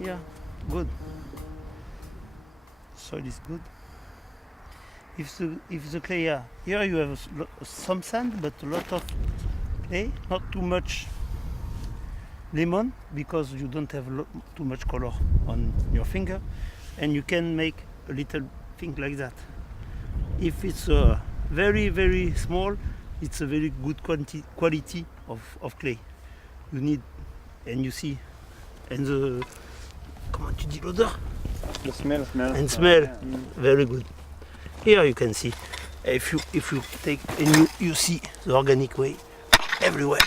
Yeah, good. Soil is good. If the clay, yeah, here you have some sand, but a lot of clay, not too much lemon because you don't have too much color on your finger, and you can make a little thing like that. If it's very small, it's a very good quality of clay. You need, and you see, and the, comment tu dis l'odeur? The smell. And smell, very good. Here you can see, if you take and you see the organic way everywhere.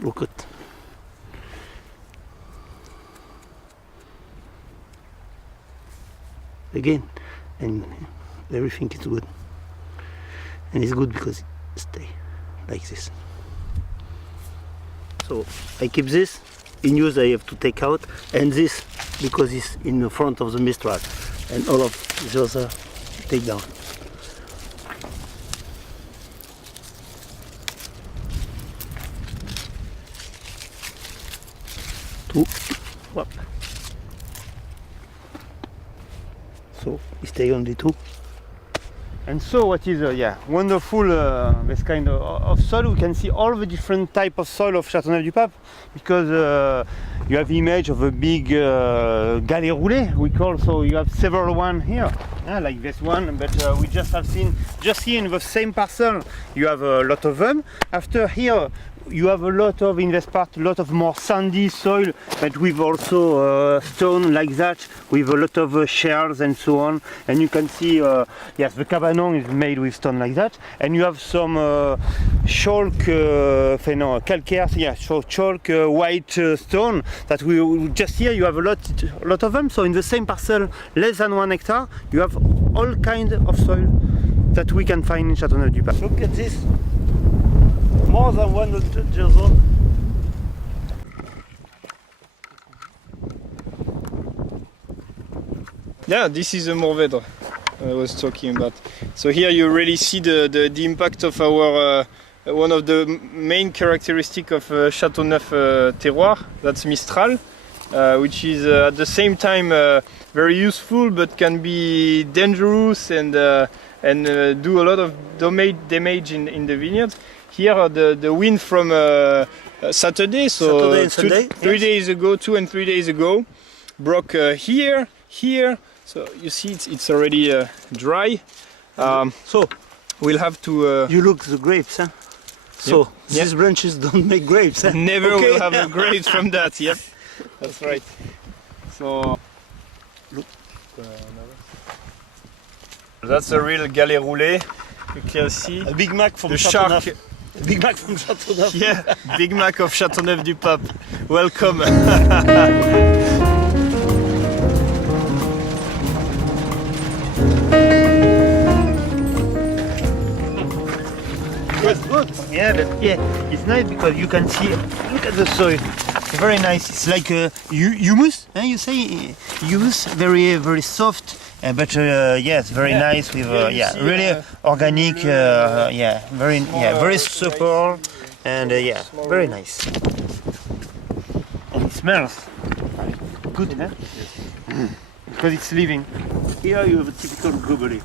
Look at. Again, and everything is good. And it's good because it stays like this. So I keep this. In use I have to take out, and this because it's in the front of the Mistral, and all of the other take down. Two. Whoop. So it stay only two. And so what is wonderful this kind of soil, we can see all the different type of soil of Chateauneuf du Pape, because you have image of a big galets roulés, we call, so you have several one here, like this one, but we just have seen, just here in the same parcel, you have a lot of them. After here, you have a lot of, in this part, a lot of more sandy soil, but with also stone like that, with a lot of shells and so on. And you can see, yes, the cabanon is made with stone like that. And you have some chalk, calcaire, yeah, so chalk white stone that we just here you have a lot of them. So in the same parcel, less than 1 hectare, you have all kind of soil that we can find in Chateauneuf du Pape. Look at this. More than 100 years old. Yeah, this is the Mourvèdre I was talking about. So here you really see the impact of our one of the main characteristics of Chateauneuf terroir, that's Mistral, which is at the same time very useful but can be dangerous and do a lot of damage in the vineyards. Here the wind from Saturday, so Saturday and Sunday, 3 days ago, 2 and 3 days ago, broke here. So you see it's already dry. So we'll have to. you look the grapes, huh? So these branches don't make grapes. Huh? Never will have grapes from that. Yep, that's right. So look. That's a real galets roulés. You can see A Big Mac from the Chateauneuf. shark. Big Mac from Chateauneuf. Yeah, Big Mac of Chateauneuf du Pape. Welcome. That's good. Yeah, but it's nice because you can see, look at the soil. It's very nice. It's like humus, you say? Humus, very soft. But it's very nice with really organic, very supple, and very nice. And it smells good, huh? Yes. Because it's living. Here you have a typical gobelet.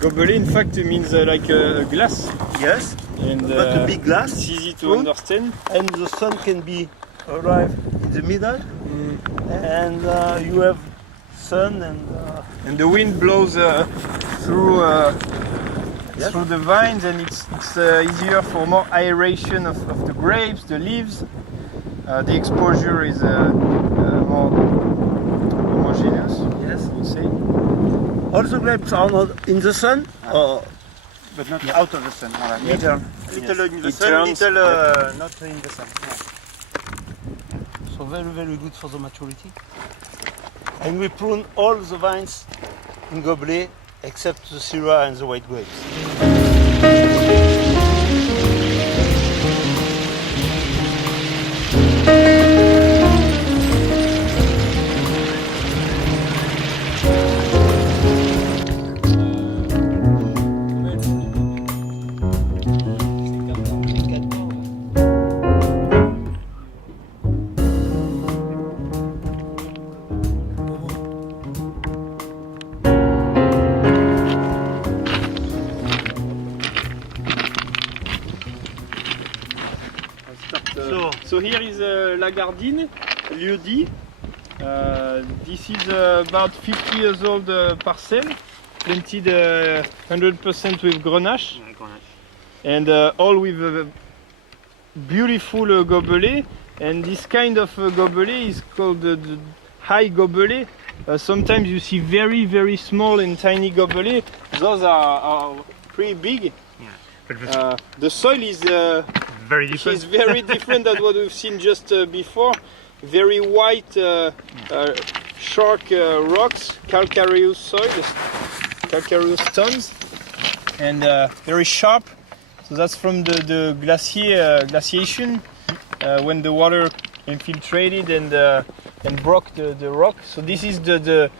Gobelet, in fact, means like a glass. Yes, And but a big glass. it's easy to Fruit. understand. And the sun can be arrive in the middle, and you have sun And the wind blows through through the vines, and it's easier for more aeration of the grapes, the leaves. The exposure is more homogeneous. yes. You say? All the grapes are not in the sun, or But not out of the sun. little in the It sun, turns, not in the sun. So very good for the maturity. And we prune all the vines in Gobelet except the Syrah and the white grapes. So here is Lagardine, lieu-dit. This is about 50 years old parcel, planted 100% with Grenache, and all with beautiful gobelet. And this kind of gobelet is called the high gobelet. Sometimes you see very, very small and tiny gobelet. Those are pretty big. The soil is very different. is very different than what we've seen just before. Very white, sharp rocks, calcareous soil, calcareous stones, and very sharp. So that's from the glaciation when the water infiltrated and broke the rock. So this is the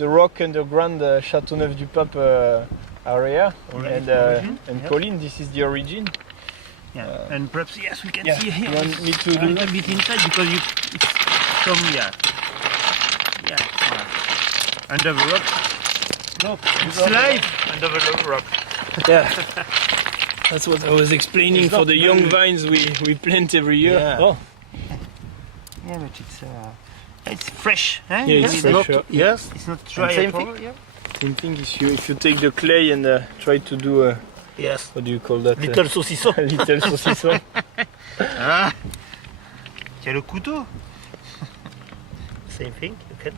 rock underground Chateauneuf du Pape area, and Colline. This is the origin. Yeah, and perhaps yes, we can Yeah, see here. you want me to a do little that? bit inside because it's some under the rock. Look, It's live under the rock. Yeah, that's what I was explaining It's for not the young very- vines we plant every year. Yeah. Oh, Yeah, but it's fresh. Eh? Yeah, it's It's fresh, not, yeah. yes, it's not dry same at all. thing. Yeah. same thing if you take the clay and try to do yes. what do you call that? Little saucisson. Little saucisson. Ah, tu as le couteau. Same thing. You can.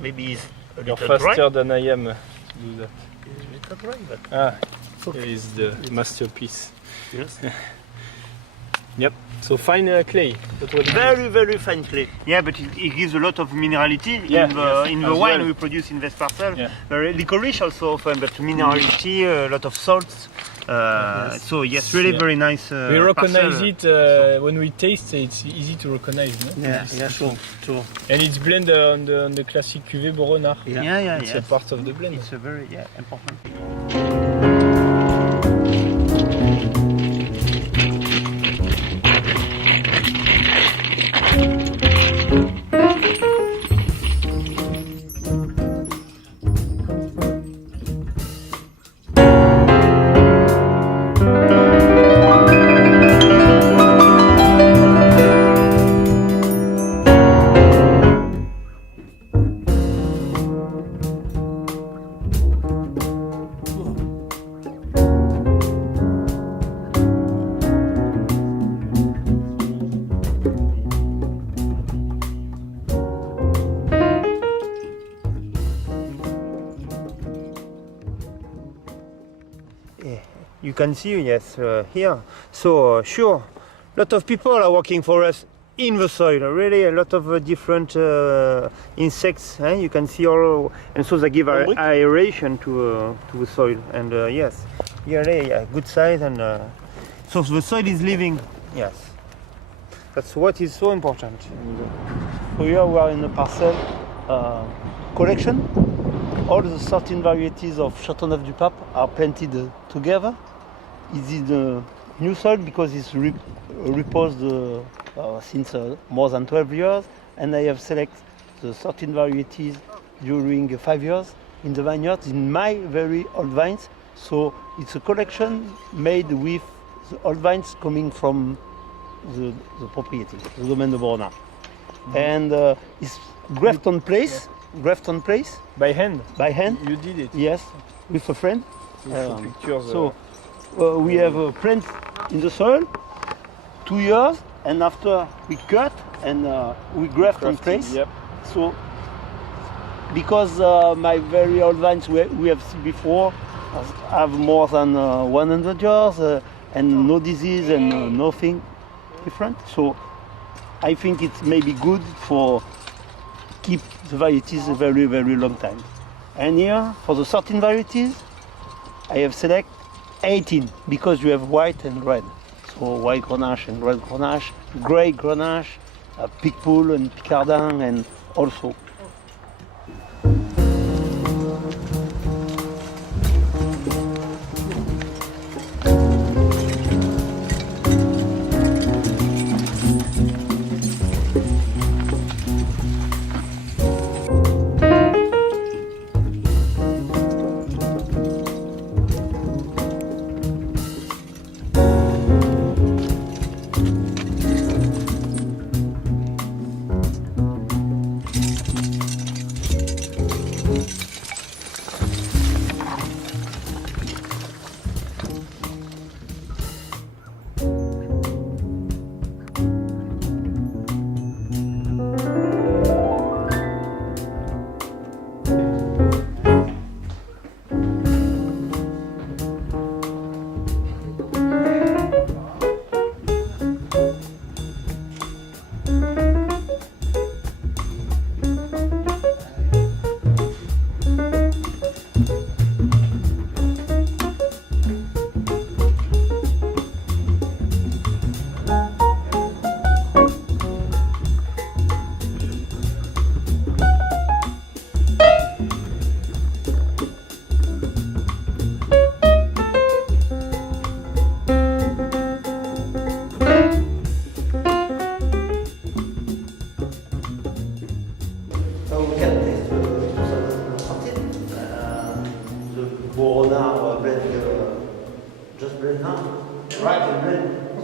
Maybe it's a You're little dry. faster than I am to do that. It's a little dry, but Ah, okay. here is the masterpiece. Yes. Yep. So fine clay. That's what it is. Very, very fine clay. Yeah, but it gives a lot of minerality Yeah, in the as wine well. we produce in this parcel. Yeah. Licorice also often, but minerality, a lot of salts. Yes. So yes, really Yeah. very nice. We recognize parcel. it when we taste it. It's easy to recognize, no? Yeah, It's- yeah, sure, sure. And it's blended on the classic cuvée BEAURENARD. Yeah, It's yes. a part of the blend. It's a very important thing. You can see, yes, here. So sure, a lot of people are working for us in the soil. Really, a lot of different insects. You can see all, and so they give aeration to the soil. And yes, really, good size. And so the soil is living. Yes, that's what is so important. So here we are in the parcel collection. All the 13 varieties of Chateauneuf du Pape are planted together. It is a new soil because it's reposed since more than 12 years, and I have selected the 13 varieties during 5 years in the vineyards in my very old vines. So it's a collection made with the old vines coming from the property, the domaine de BEAURENARD. And it's grafted on place. By hand. By hand, You did it. yes, with a friend. Pictures. So we have a plant in the soil, 2 years, and after we cut and we graft on place. Yep. So because my very old vines we have seen before have more than 100 years and no disease and nothing different. So I think it may be good for keep the varieties a very, very long time. And here, for the 13 varieties, I have select 18 because you have white and red. So white Grenache and red Grenache, grey Grenache, Picpoul and Picardin, and also.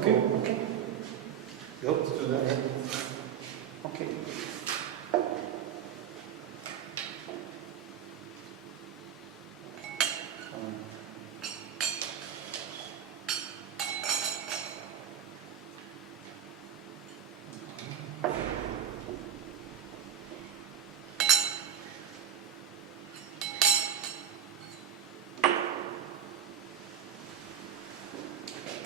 Okay. Okay. Go. Let's do that. Okay.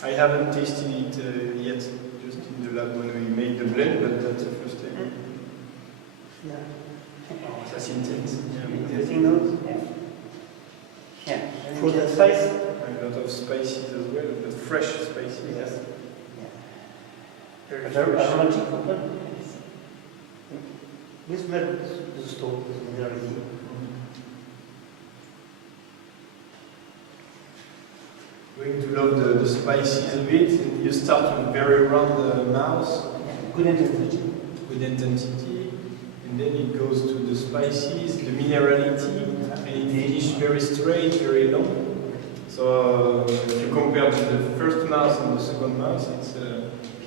I haven't tasted it yet, just in the lab when we made the blend, but that's the first time. Yeah. Oh, that's intense. Yeah. Tasting those? Yeah. Fruit and spice? A lot of spices as well, but fresh spices. Yes. Very Very fresh. aromatic. We smell the stove, the minerality. Going to love the spices a bit, and you start with very round mouth, Good intensity. with intensity, and then it goes to the spices, the minerality, and it finishes very straight, very long. So if you compare to the first mouth and the second mouth, it's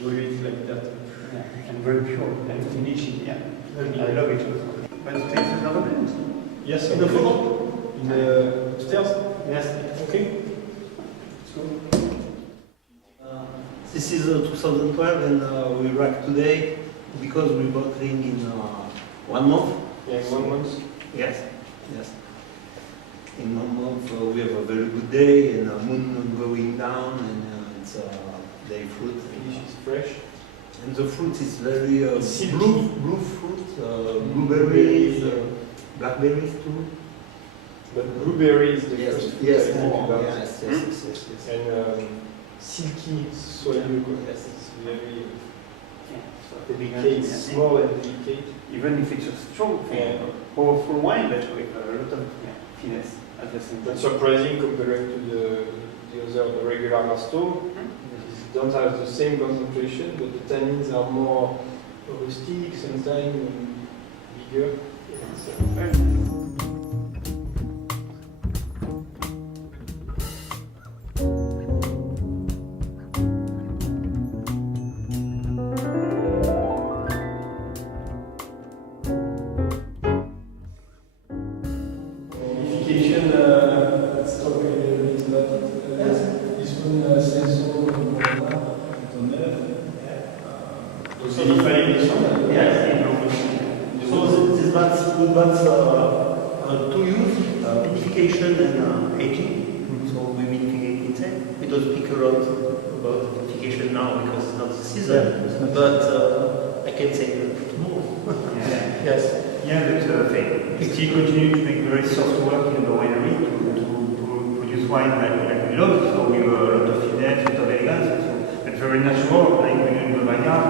really like that. Yeah. And very pure. And finished, yeah. I love it. But it tastes another blend. Yes, In the okay. floor? In the upstairs? Yes. Okay. This is 2012 and we rack today because we bottling in 1 month. Yeah, 1 month. Yes, yes. In 1 month we have a very good day and moon going down and it's day fruit. Finish is fresh. And the fruit is very Silky. blue fruit, blueberries, blackberries too. But blueberry is the first food yes, I think about. yes. And silky soyeux. Yes. It's very Delicate, delicate, yeah. small and delicate. Even if it's a strong, Yeah. powerful wine, but with a lot of finesse at the same That's time. surprising compared to the regular Masto. These don't have the same concentration, but the tannins are more rustic, sometimes bigger. Vinification, let's talk a little bit about it. This one says so in Chateauneuf. Was vinifying this one? Yes. So this batch, good batch to use vinification and aging. So we vinificate inside. We don't speak a lot about vinification now because it's not the season. But I can say more. Yes. Yeah, but we still continue to make very soft work in the winery to produce wine like we love. So we have a lot of finesse, a lot of elegance, so, but very natural, like we do in the vineyard.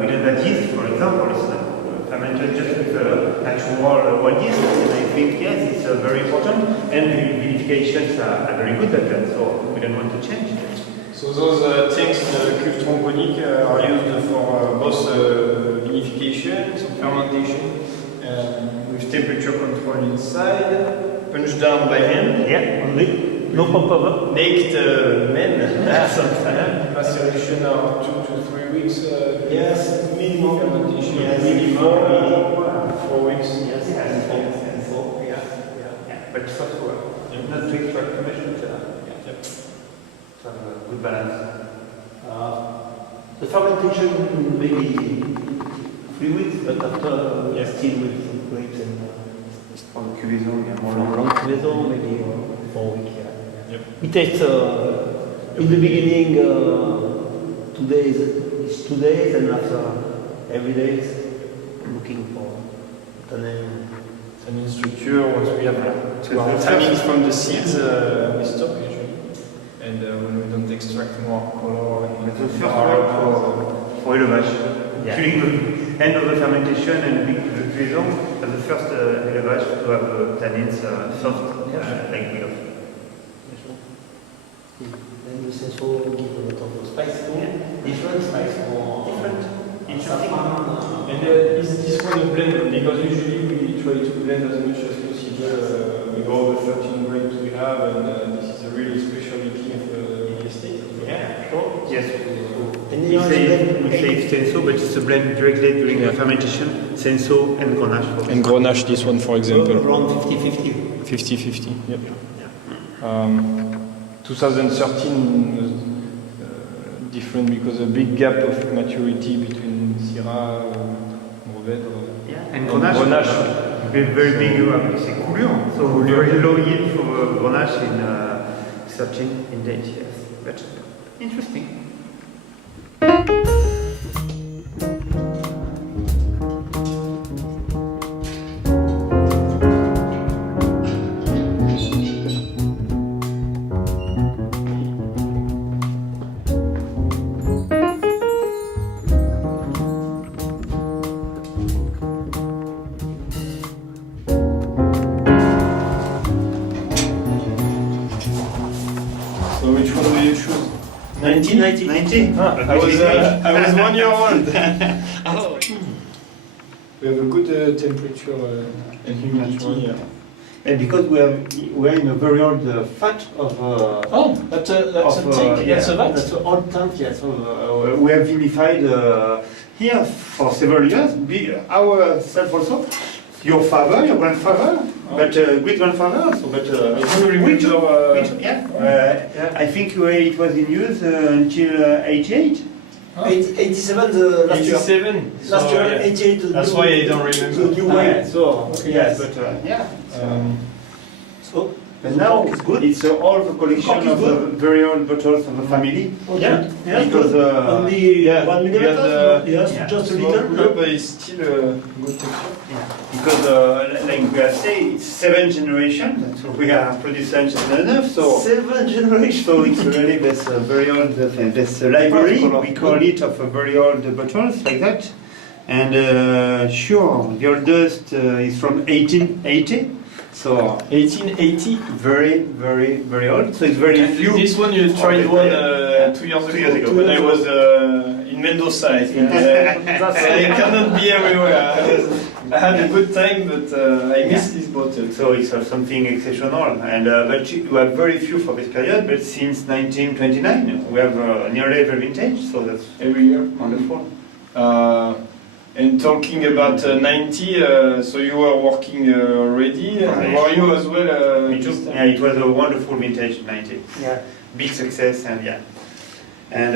We don't add yeast, for example. It's fermented just with natural wild yeast. And I think, yes, it's very important. And the vinifications are very good at that, so we don't want to change. So those tanks in the cuve tronconique are used for both vinification, so fermentation, with temperature control inside, punched down by hand. Yeah, only. No pump over. Naked men, sometimes. Maceration are 2 to 3 weeks. Yes, minimum. Fermentation, Yes, minimum 4 weeks. Yes, and four. Yeah, but soft work. Not to extract too much, but to have a good balance. The fermentation maybe 3 weeks, but after Yes. still with grapes and On the cuvaison, yeah, more from long. long cuvaison, maybe 4 weeks. Yep. We taste in the beginning 2 days, it's 2 days, and after every day looking for tannin. Tannin structure, once we have tannins from the seeds, we stop usually. And when we don't extract more color and The first work for élevage. Yeah. During the end of the fermentation and the cuvaison, as the first élevage to have tannins soft, like we love. Then the sensor give a lot of spice. Different spice for Different. Interesting. saffron. And is this one a blend? Because usually we try to blend as much as possible with all the 13 grapes we have, and this is a really specialty of the estate. Yeah, sure. Yes, We say Senso, but it's a blend directly during the fermentation. Senso and Grenache. And Grenache, this one for example. Around 50-50. 50-50, yep. 2013 was different because a big gap of maturity between Syrah, Mourvèdre, And Grenache, very big, c'est coulure, so very low yield for Grenache in 13 in date, yes. But interesting. So which one do you choose? 90. I was 1 year old. Oh. We have a good temperature and humidity. And because we are in a very old fat of. Oh, that's a tank. That's a vat. That's an old tank. Yes. So, we have vinified here for several years. Ourselves also. Your father, your grandfather, but great grandfather. So, but I don't remember. I think it was in use until 88. 87 last year. 87. Last year, yeah. 88. That's why I don't remember. The new way. So Okay, yes, yes. but yeah. So, But now it's good. it's all the collection Cork is of good. the very old bottles of the family. Yeah, yeah, because only yeah, 1 we millimeter. had, Yes, yeah, just a Small little. group, but it's still a good texture. Because like we are saying, it's 7 generations. So we are producing Chateauneuf. So 7 generations. so it's really this very old this library. We call it of very old bottles like that. And sure, the oldest is from 1880. So 1880. very, very, very old. So it's very few. This one you tried one 2 years ago. 2 years ago. When I was in Mendoza. I think. I cannot be everywhere. I had a good time, but I missed this bottle. So it's something exceptional, and but we have very few for this period. But since 1929, we have nearly every vintage, so that's Every year. wonderful. And talking about 90, so you were working already. Were you as well? Me too. this time? Yeah, it was a wonderful vintage 90. Yeah. Big success, and yeah, and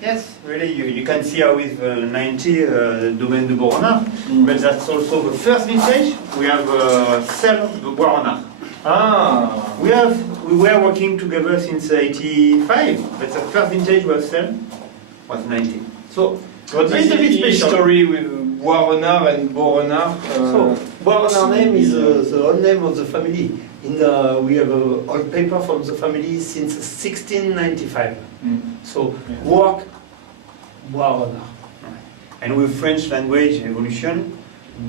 yes, really, you can see how with 90 Domaine de Beaurenard, but that's also the first vintage. We have Cell de Beaurenard. Ah. We were working together since 85, but the first vintage was Cell was 90. So What is a bit the special. history with Beaurenard and Beaurenard? So, Beaurenard name is the old name of the family. We have a old paper from the family since 1695. So, Yeah. work Beaurenard. And with French language evolution,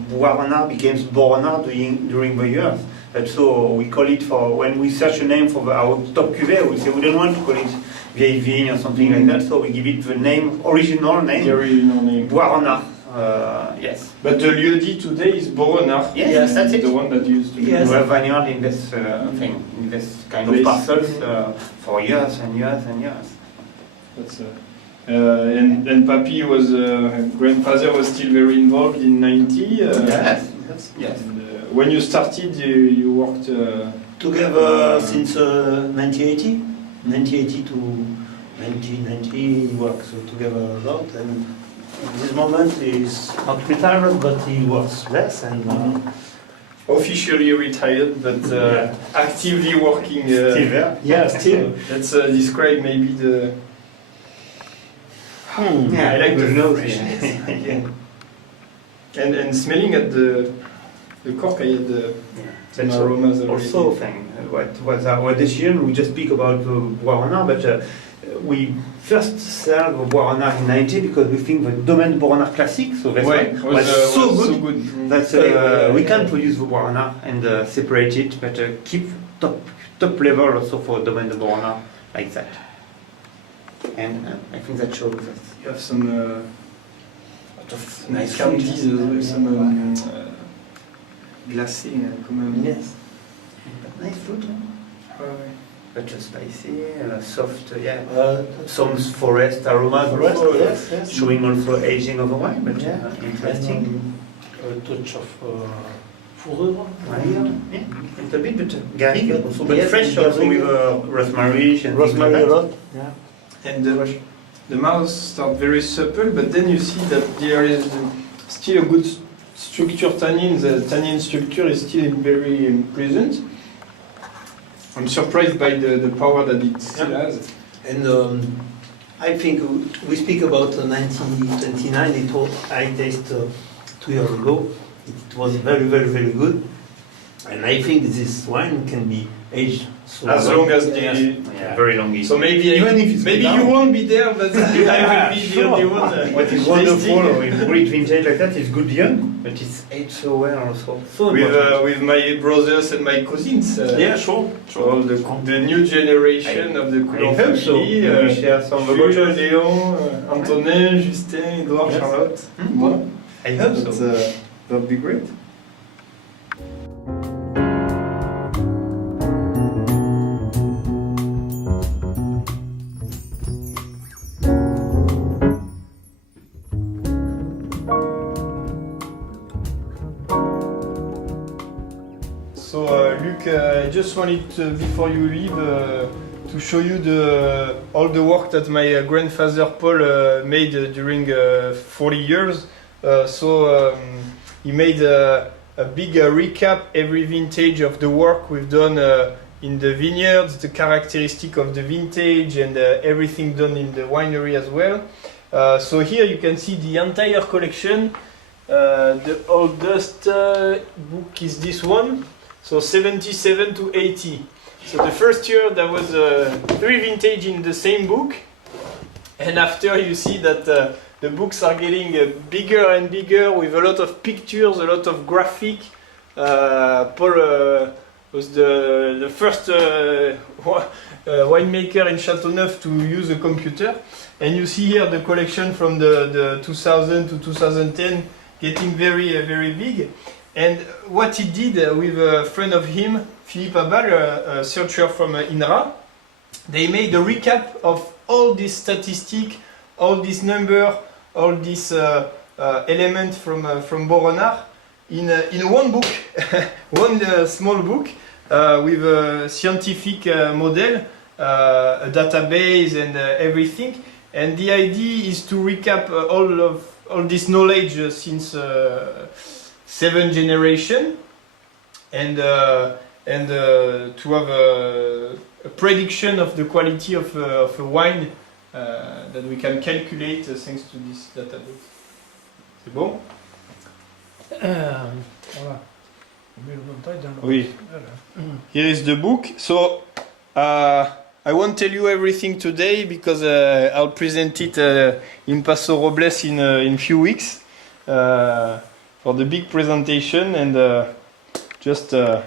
Beaurenard became Beaurenard during the years. But so we call it for, when we search a name for our top cuvée, we say we don't want to call it Vieille Vigne or something like that, so we give it the name, original The name, original name. Beaurenard. Yes. But the lieu-dit today is Beaurenard. Yes, that's it. The one that used to be. Yes. We have vineyard in this thing, in this kind of Place. parcels for years and years and years. That's, and Papi was, grandfather was still very involved in 90. Yes. Yes. And, when you started, you worked. Together since 1980. 1980 to 1990 he works together a lot, and at this moment he's not retired, but he works less and Officially retired, but actively working. Still there. yeah, still. Let's describe maybe the. Yeah, I like the nose. Yeah. And smelling at the cork, I had some That's aromas already. also thing. What was our decision? We just speak about Beaurenard, but we first sell the Beaurenard in 90 because we think the Domaine Beaurenard Classic, so that's Ouais, why was so good. good. That we can produce the Beaurenard and separate it, but keep top level also for Domaine de Beaurenard like that. And I think that shows us. You have some lot of nice candies, some glacé, comme Yes. Nice fruit. Ouais, ouais. but spicy, soft, some forest aromas Forest, also, yes. showing also aging of the wine, but Yeah. interesting. And, a touch of fourrure. Yeah, a little bit, but garlic also, but Yes, fresh garlic. also with rosemary and Rosemary things a like lot. Yeah. And the mouth starts very supple, but then you see that there is still a good structure tannin. The tannin structure is still very present. I'm surprised by the power that it still has. And I think we speak about 1929. I tasted 2 years ago. It was very good. And I think this wine can be aged so As long as very long. So maybe Even if it's maybe down. you won't be there, but I will be the only one. What is wonderful with great vintage like that is good young, but it's aged so well also. So With my brothers and my cousins. sure. All the new generation of the Coulon I hope so. family. We share some of the Jules, bottles. Léon, Antonin, Justin, Edouard, Yes. Charlotte. Hmm. Moi. I hope so. That'd be great. So Luc, I just wanted to, before you leave to show you all the work that my grandfather Paul made during 40 years. He made a big recap every vintage of the work we've done in the vineyards, the characteristic of the vintage and everything done in the winery as well. So here you can see the entire collection. The oldest book is this one. So 77 to 80. So the first year there was 3 vintage in the same book, and after you see that the books are getting bigger and bigger with a lot of pictures, a lot of graphic. Paul was the first winemaker in Chateauneuf to use a computer, and you see here the collection from the 2000 to 2010 getting very big. And what he did with a friend of him, Philippe Abal, a searcher from INRA, they made a recap of all these statistics, all these numbers, all these elements from BEAURENARD in one book, one small book with a scientific model, a database and everything. And the idea is to recap all this knowledge since 7 generations, and to have a prediction of the quality of a wine that we can calculate thanks to this database. C'est bon? Voilà. On met le montage dans le... Oui. Voilà. Here is the book. So I won't tell you everything today because I'll present it in Paso Robles in few weeks. For the big presentation and just Ok.